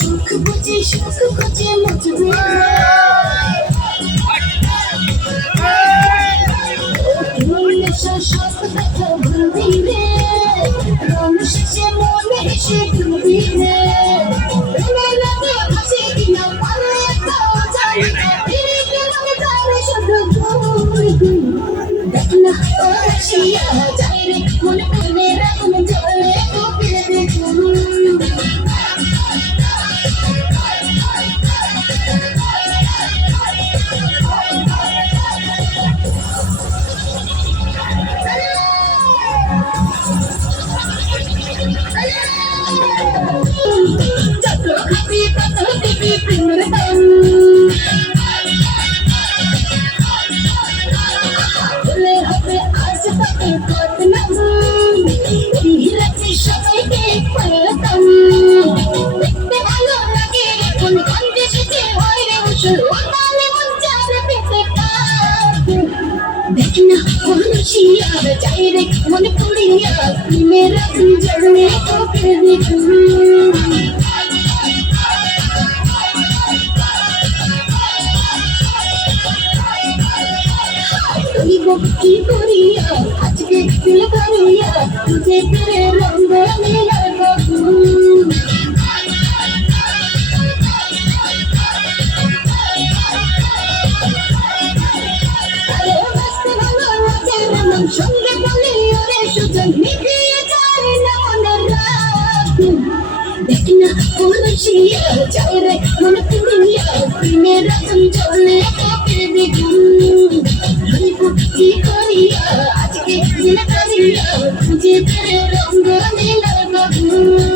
চোখ বুঝে সুখ খুঁজে মুচবে সব কথা ভুলবি রে রং শেষে মনে এসে ডুবি রে হাসি কিনা পারে তো জানি শুধু দেখ না শিয়া যাই রে মনে মনে রাখুন জলে সবাইকে পারতাম দেখতে ভালো লাগে কোন কন্ঠে সেটি হয় রে শুরু তালে মন চারে পেতে দেখ না খুশিয়া যাই রে মনে পড়িয়া মেরা জড়নে তোকে দেখুন কি করিয়া আজকে দিল করিয়া তুঝে তেরে রঙ নীলা বগুন আরে মস্ত ভালো লাগে মন সঙ্গে বলি ওরে সুজন নিভিয়ে যায় না মনের রাত দেখ না খুশিয়া যাই রে মন পুরিয়া মেরা জলে তোকে দেখুন কি করিয়া আজকে দিন করিয়া তুঝে তেরে রঙ নীলা বগুন